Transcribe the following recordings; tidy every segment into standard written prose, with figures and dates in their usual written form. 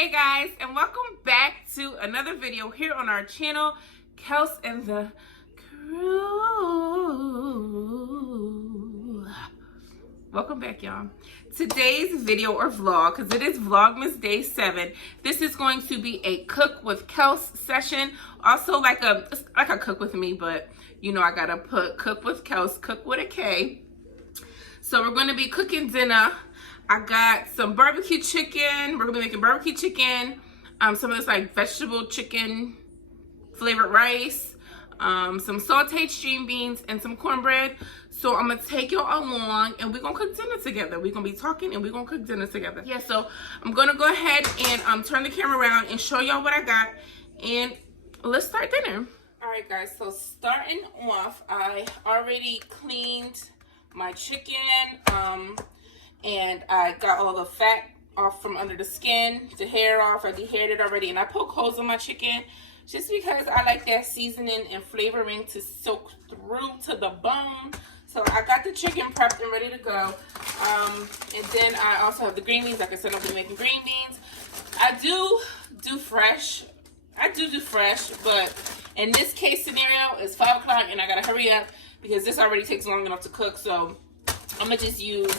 Hey guys, and welcome back to another video here on our channel, Kels and the Crew. Welcome back, y'all. Today's video or vlog, because it is Vlogmas Day 7, this is going to be a cook with Kels session. Also like a cook with me, but you know I gotta put cook with Kels, cook with a K. So we're going to be cooking dinner. I got some barbecue chicken. We're gonna be making barbecue chicken. Some of this like vegetable chicken flavored rice, some sauteed string beans, and some cornbread. So I'm gonna take y'all along and we're gonna cook dinner together. We're gonna be talking and we're gonna cook dinner together. Yeah, so I'm gonna go ahead and turn the camera around and show y'all what I got, and let's start dinner. All right, guys, so starting off, I already cleaned my chicken, and I got all the fat off from under the skin, the hair off. I dehaired it already, and I poke holes in my chicken just because I like that seasoning and flavoring to soak through to the bone. So I got the chicken prepped and ready to go. And then I also have the green beans. Like I said, I'll be making green beans. I do fresh, but in this case scenario, it's 5 o'clock and I gotta hurry up because this already takes long enough to cook. So I'm gonna just use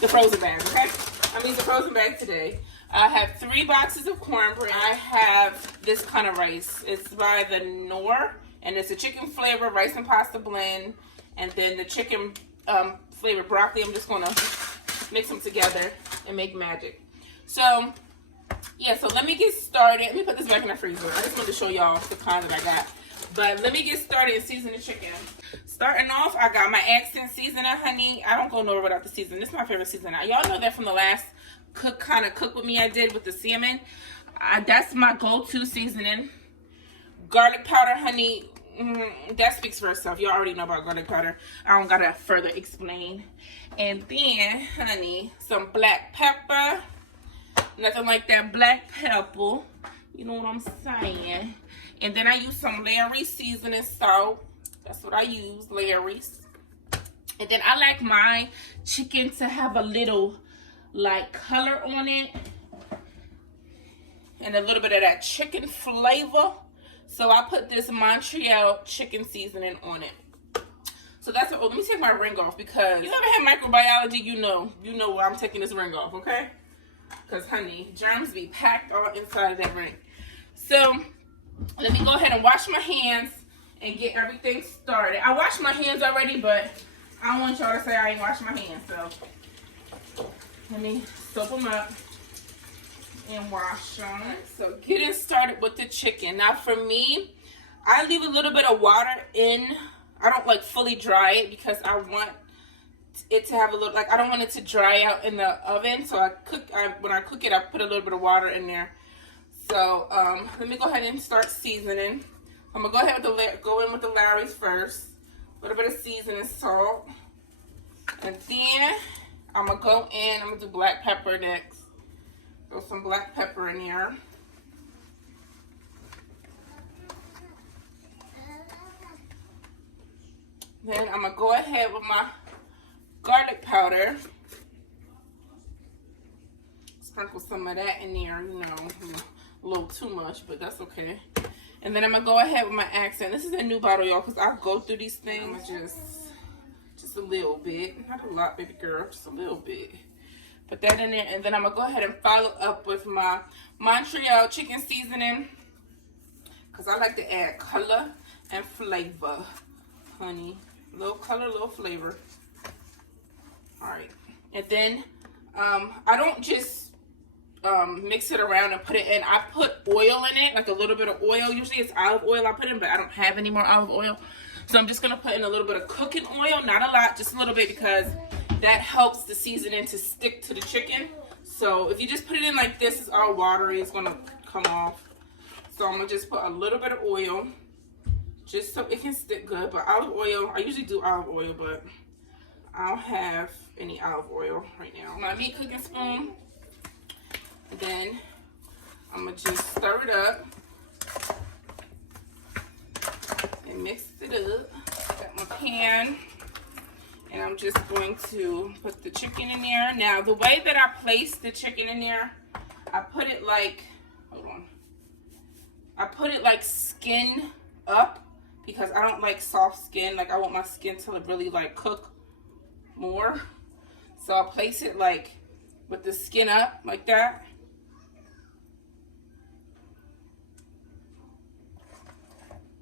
the frozen bag, okay? I'm using the frozen bag today. I have 3 boxes of cornbread. I have this kind of rice. It's by the Knorr, and it's a chicken flavor rice and pasta blend, and then the chicken flavored broccoli. I'm just gonna mix them together and make magic. So yeah, so let me get started. Let me put this back in the freezer. I just wanted to show y'all the kind that I got. But let me get started and season the chicken. Starting off, I got my accent seasoning, honey. I don't go nowhere without the seasoning. This is my favorite seasoning. Y'all know that from the last cook with me I did with the salmon. That's my go-to seasoning. Garlic powder, honey. That speaks for itself. Y'all already know about garlic powder. I don't gotta further explain. And then, honey, some black pepper. Nothing like that black pepper. You know what I'm saying? And then I use some Larry seasoning salt. That's what I use, Larry's. And then I like my chicken to have a little like color on it and a little bit of that chicken flavor. So I put this Montreal chicken seasoning on it. So that's what, let me take my ring off, because you ever had microbiology, you know why I'm taking this ring off, okay? Because honey, germs be packed all inside of that ring. So let me go ahead and wash my hands and get everything started. I washed my hands already, but I don't want y'all to say I ain't washed my hands. So let me soap them up and wash them. So getting started with the chicken. Now for me, I leave a little bit of water in. I don't like fully dry it because I want it to have a little, like I don't want it to dry out in the oven. So when I cook it, I put a little bit of water in there. So let me go ahead and start seasoning. I'm gonna go ahead with go in with the Larry's first. A little bit of seasoning, salt, and then I'm gonna go in. I'm gonna do black pepper next. Throw some black pepper in here. Then I'm gonna go ahead with my garlic powder. Sprinkle some of that in there, you know, a little too much, but that's okay. And then I'm gonna go ahead with my accent. This is a new bottle, y'all, because I go through these things just a little bit. Not a lot, baby girl, just a little bit. Put that in there, and then I'm gonna go ahead and follow up with my Montreal chicken seasoning, because I like to add color and flavor, honey. A little color, a little flavor. All right, and then I don't just mix it around and put it in. I put oil in it, like a little bit of oil. Usually it's olive oil I put in, but I don't have any more olive oil. So I'm just gonna put in a little bit of cooking oil, not a lot, just a little bit, because that helps the seasoning to stick to the chicken. So if you just put it in like this, it's all watery, it's gonna come off. So I'm gonna just put a little bit of oil, just so it can stick good. But olive oil, I usually do olive oil, but I don't have any olive oil right now. My meat cooking spoon. Then I'm gonna just stir it up and mix it up. Got my pan, And I'm just going to put the chicken in there. Now, the way that I place the chicken in there, I put it like, hold on. I put it like skin up because I don't like soft skin. Like, I want my skin to really like cook more. So I'll place it like with the skin up like that.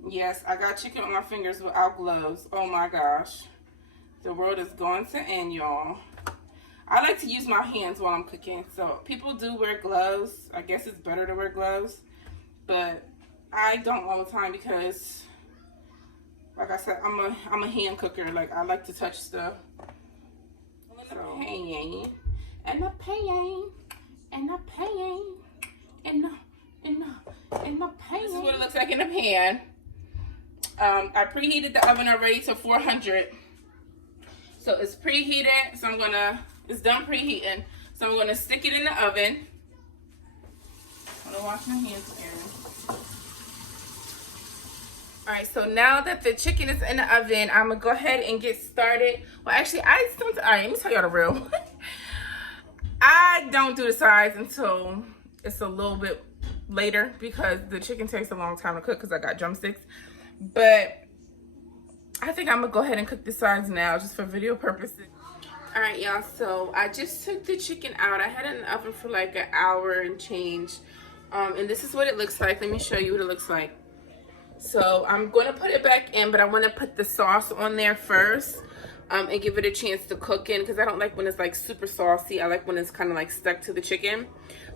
Yes, I got chicken on my fingers without gloves. Oh my gosh. The world is going to end, y'all. I like to use my hands while I'm cooking. So people do wear gloves. I guess it's better to wear gloves. But I don't all the time because, like I said, I'm a hand cooker. Like, I like to touch stuff. So, pain, and the pain, and the pain, and the pain. This is what it looks like in the pan. I preheated the oven already to 400. So it's preheated. So it's done preheating. So I'm gonna stick it in the oven. I'm gonna wash my hands again. All right, so now that the chicken is in the oven, I'm gonna go ahead and get started. Well, actually, all right, let me tell y'all the real. I don't do the sides until it's a little bit later because the chicken takes a long time to cook because I got drumsticks. But I think I'm gonna go ahead and cook the sides now just for video purposes. All right, y'all, so I just took the chicken out. I had it in the oven for like an hour and change. And this is what it looks like. Let me show you what it looks like. So I'm gonna put it back in, but I wanna put the sauce on there first and give it a chance to cook in because I don't like when it's like super saucy. I like when it's kind of like stuck to the chicken.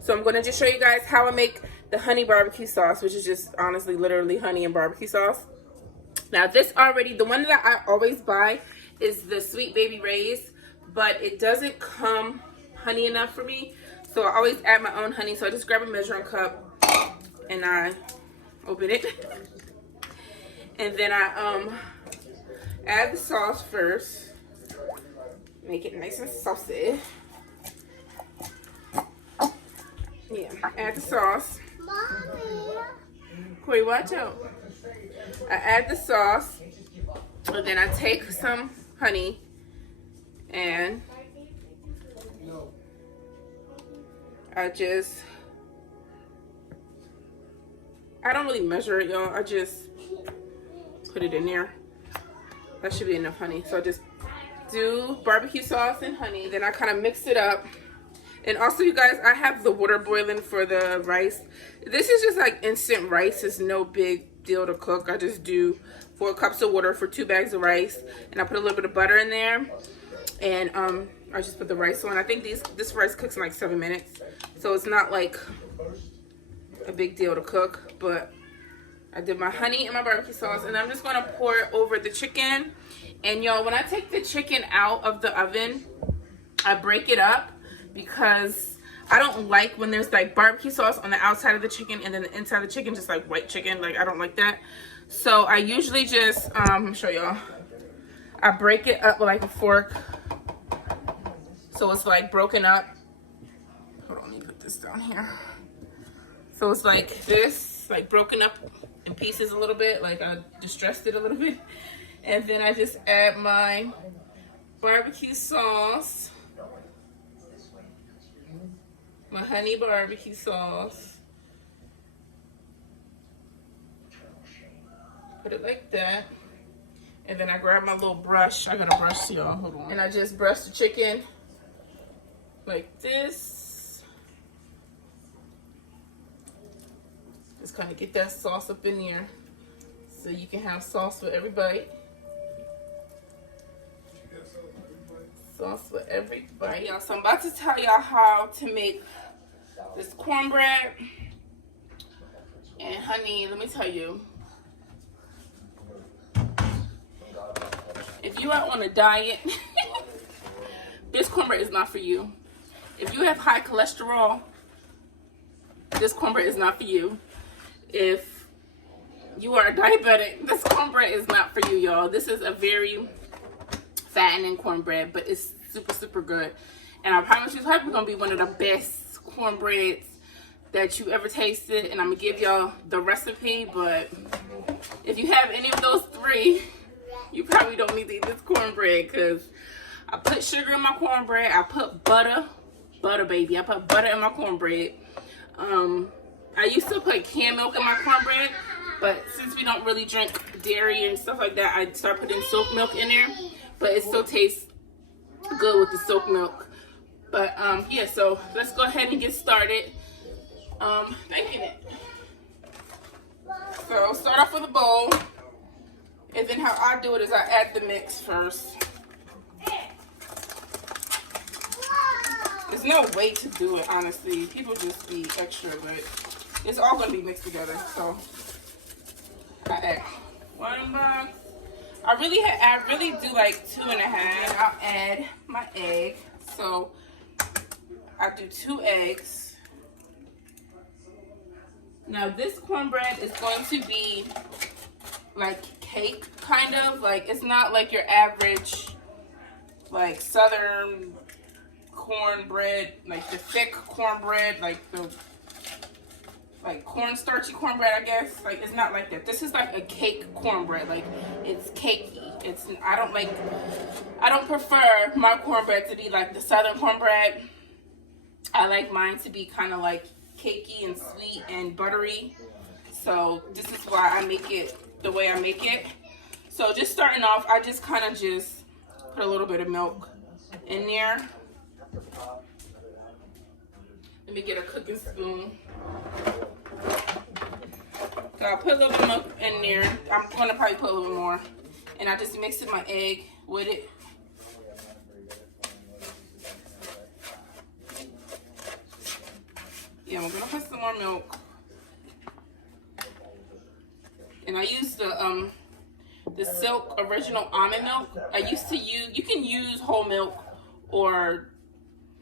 So I'm gonna just show you guys how I make the honey barbecue sauce, which is just honestly literally honey and barbecue sauce. Now this already, the one that I always buy is the Sweet Baby Ray's, but it doesn't come honey enough for me. So I always add my own honey. So I just grab a measuring cup and I open it. And then I add the sauce first. Make it nice and saucy. Yeah, add the sauce. Mommy. Corey, watch out. I add the sauce. And then I take some honey and I don't really measure it, y'all. I just put it in there. That should be enough honey. So I just do barbecue sauce and honey. Then I kind of mix it up. And also, you guys, I have the water boiling for the rice. This is just like instant rice. It's no big deal to cook. I just do 4 cups of water for 2 bags of rice. And I put a little bit of butter in there. And I just put the rice on. I think this rice cooks in like 7 minutes. So it's not like a big deal to cook. But I did my honey and my barbecue sauce, and I'm just gonna pour it over the chicken. And y'all, when I take the chicken out of the oven, I break it up because I don't like when there's like barbecue sauce on the outside of the chicken and then the inside of the chicken just like white chicken. Like, I don't like that. So I usually just I'll show y'all. I break it up with like a fork, so it's like broken up. Hold on, let me put this down here. So it's like this, like broken up in pieces a little bit, like I distressed it a little bit. And then I just add my barbecue sauce, my honey barbecue sauce. Put it like that. And then I grab my little brush. I got a brush, y'all, hold on. And I just brush the chicken like this. Just kind of get that sauce up in there so you can have sauce for everybody. Sauce for everybody. Y'all, so I'm about to tell y'all how to make this cornbread. And honey, let me tell you, if you are on a diet, this cornbread is not for you. If you have high cholesterol, this cornbread is not for you. If you are diabetic, this cornbread is not for you, y'all. This is a very fattening cornbread, but it's super, super good. And I promise you, it's probably gonna be one of the best cornbreads that you ever tasted. And I'm gonna give y'all the recipe, but if you have any of those 3, you probably don't need to eat this cornbread because I put sugar in my cornbread. I put butter, baby. I put butter in my cornbread. I used to put canned milk in my cornbread, but since we don't really drink dairy and stuff like that, I start putting silk milk in there. But it still tastes good with the silk milk. But yeah, so let's go ahead and get started baking it. So start off with a bowl, and then how I do it is I add the mix first. There's no way to do it, honestly. People just be extra, but it's all gonna be mixed together. So I add 1 box. I really do like 2.5. I'll add my egg. So I do 2 eggs. Now this cornbread is going to be like cake, kind of. Like, it's not like your average like southern cornbread, like the thick cornbread, like the cornstarchy cornbread, I guess. Like, it's not like that. This is like a cake cornbread. Like, it's cakey. I don't prefer my cornbread to be like the southern cornbread. I like mine to be kind of like cakey and sweet and buttery. So this is why I make it the way I make it. So just starting off, I just kind of just put a little bit of milk in there. Let me get a cooking spoon. So I'll put a little bit of milk in there. I'm going to probably put a little bit more. And I just mix my egg with it. Yeah, we're going to put some more milk. And I use the Silk Original Almond Milk. You can use whole milk, or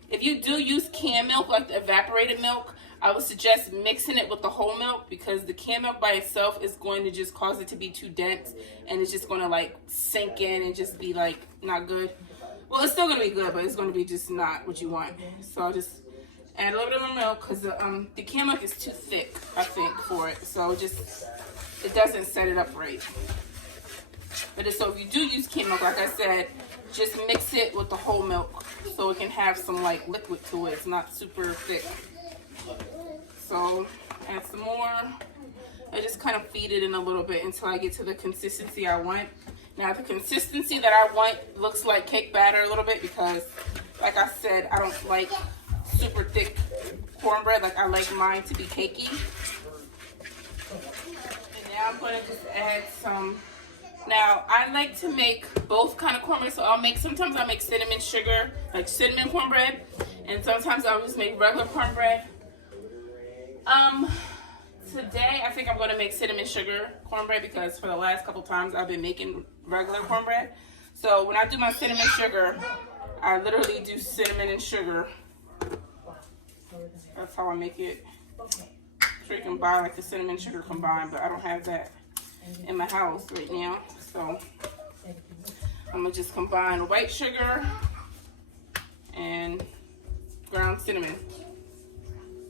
if you do use canned milk, like the evaporated milk, I would suggest mixing it with the whole milk, because the canned milk by itself is going to just cause it to be too dense, and it's just going to like sink in and just be like not good. Well, it's still going to be good, but it's going to be just not what you want. So I'll just add a little bit more milk, because the canned milk is too thick, I think, for it. So it doesn't set it up right. But so if you do use canned milk, like I said, just mix it with the whole milk so it can have some like liquid to it. It's not super thick. So add some more. I just kind of feed it in a little bit until I get to the consistency I want. Now the consistency that I want looks like cake batter a little bit, because like I said, I don't like super thick cornbread. Like, I like mine to be cakey. And now I'm going to just add some. Now I like to make both kind of cornbread, so sometimes I'll make cinnamon sugar, like cinnamon cornbread, and sometimes I'll just make regular cornbread. Today I think I'm going to make cinnamon sugar cornbread, because for the last couple times I've been making regular cornbread. So when I do my cinnamon sugar, I literally do cinnamon and sugar. That's how I make it. So you can buy like the cinnamon sugar combined, but I don't have that in my house right now. So I'm gonna just combine white sugar and ground cinnamon.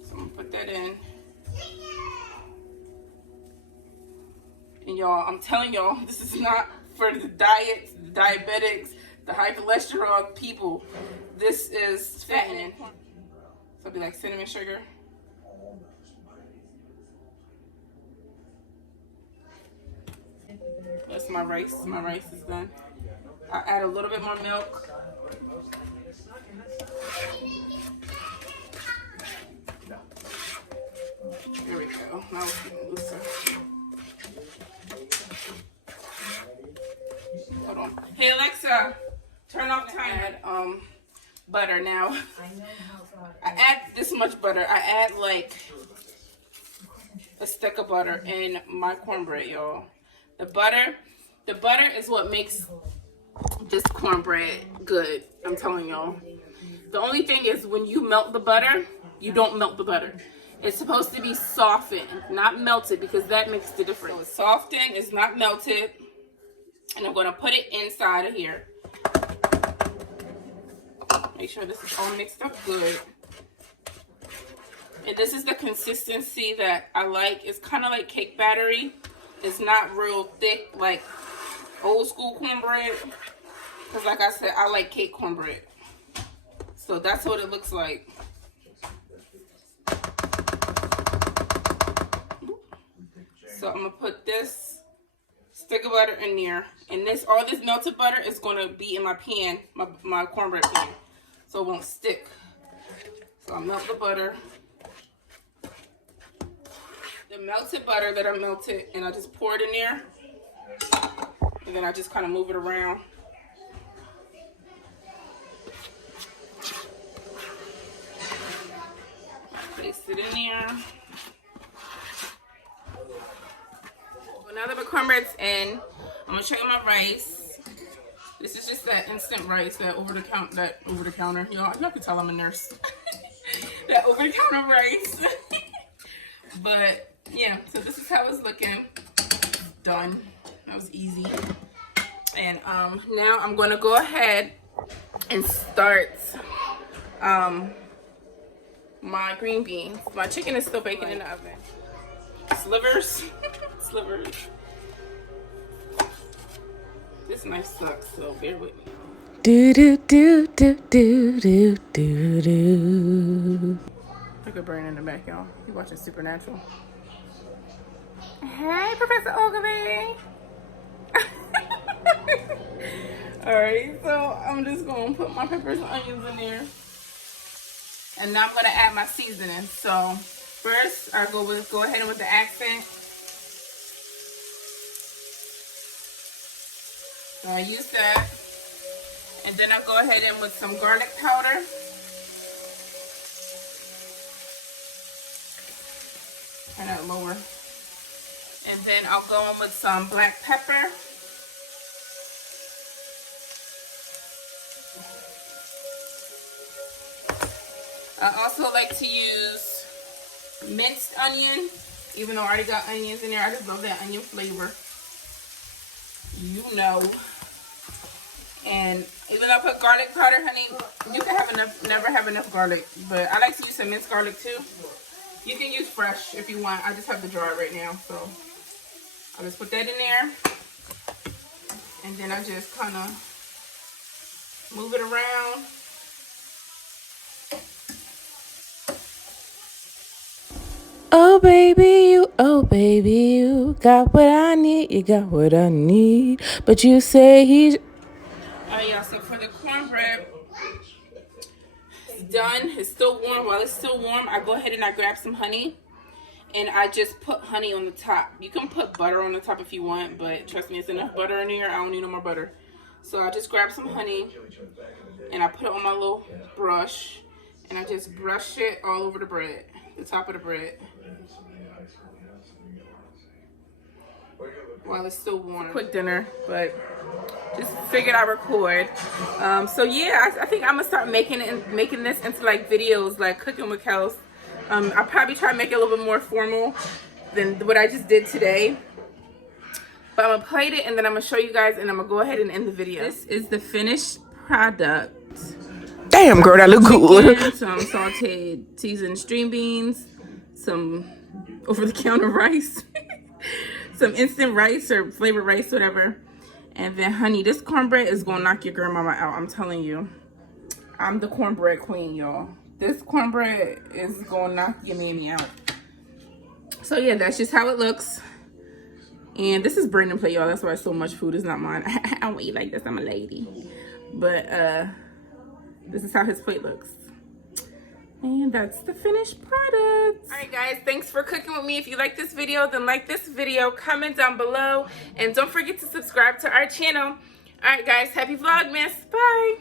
So I'm gonna put that in. And y'all, I'm telling y'all, this is not for the diets, the diabetics, the high cholesterol people. This is fattening. So it'll be like cinnamon sugar. That's my rice. My rice is done. I add a little bit more milk. There we go. Now it's getting looser. Hold on. Hey Alexa, turn off time. Add butter now. I add this much butter. I add like a stick of butter in my cornbread, y'all. The butter is what makes this cornbread good. I'm telling y'all. The only thing is, when you melt the butter, you don't melt the butter. It's supposed to be softened, not melted, because that makes the difference. So it's softened, it's not melted. And I'm going to put it inside of here. Make sure this is all mixed up good. And this is the consistency that I like. It's kind of like cake battery. It's not real thick like old school cornbread. Because like I said, I like cake cornbread. So that's what it looks like. So I'm going to put this stick of butter in there. And all this melted butter is going to be in my pan, my cornbread pan. So it won't stick. So I'll melt the butter. The melted butter that I melted, and I just pour it in there. And then I just kind of move it around. Place it in there. Well, now that my cornbread's in, I'm gonna check my rice. This is just that instant rice, that over the counter. Y'all can tell I'm a nurse. That over the counter rice. But yeah, so this is how it's looking. Done. That was easy. And now I'm gonna go ahead and start my green beans. My chicken is still baking in the oven. Slivers. Slivers. This knife sucks, so bear with me. Do do do do do do do do. Look at Brian in the back, y'all. He watching Supernatural. Hey, Professor Ogilvy. Alright, so I'm just gonna put my peppers and onions in there. And now I'm gonna add my seasoning. So first I go ahead with the accent. So I use that. And then I'll go ahead in with some garlic powder. Turn that lower. And then I'll go in with some black pepper. I also like to use minced onion, even though I already got onions in there. I just love that onion flavor. You know. And even though I put garlic powder, honey, you can have never have enough garlic. But I like to use some minced garlic too. You can use fresh if you want. I just have the jar right now, so I'll just put that in there. And then I just kind of move it around. Oh baby, you got what I need, you got what I need. But you say he's... Alright, y'all, so for the cornbread, it's done. It's still warm. While it's still warm, I go ahead and I grab some honey. And I just put honey on the top. You can put butter on the top if you want, but trust me, it's enough butter in here. I don't need no more butter. So I just grab some honey, and I put it on my little brush. And I just brush it all over the bread, the top of the bread. While it's still warm. Quick dinner, but just figured I'd record. So yeah, I think I'm gonna start making this into like videos, like cooking with Kels. I'll probably try to make it a little bit more formal than what I just did today. But I'm gonna plate it and then I'm gonna show you guys and I'm gonna go ahead and end the video. This is the finished product. Damn girl, that look good. Some sauteed seasoned string beans, some over-the-counter rice, some instant rice or flavored rice, whatever. And then honey, this cornbread is gonna knock your grandmama out, I'm telling you. I'm the cornbread queen, y'all. This cornbread is gonna knock your mammy out. So yeah, that's just how it looks. And this is Brandon plate, y'all. That's why so much food is not mine. I don't eat like this, I'm a lady. But this is how his plate looks. And that's the finished product. All right, guys, thanks for cooking with me. If you like this video, then like this video, comment down below, and don't forget to subscribe to our channel. All right, guys, happy Vlogmas. Bye.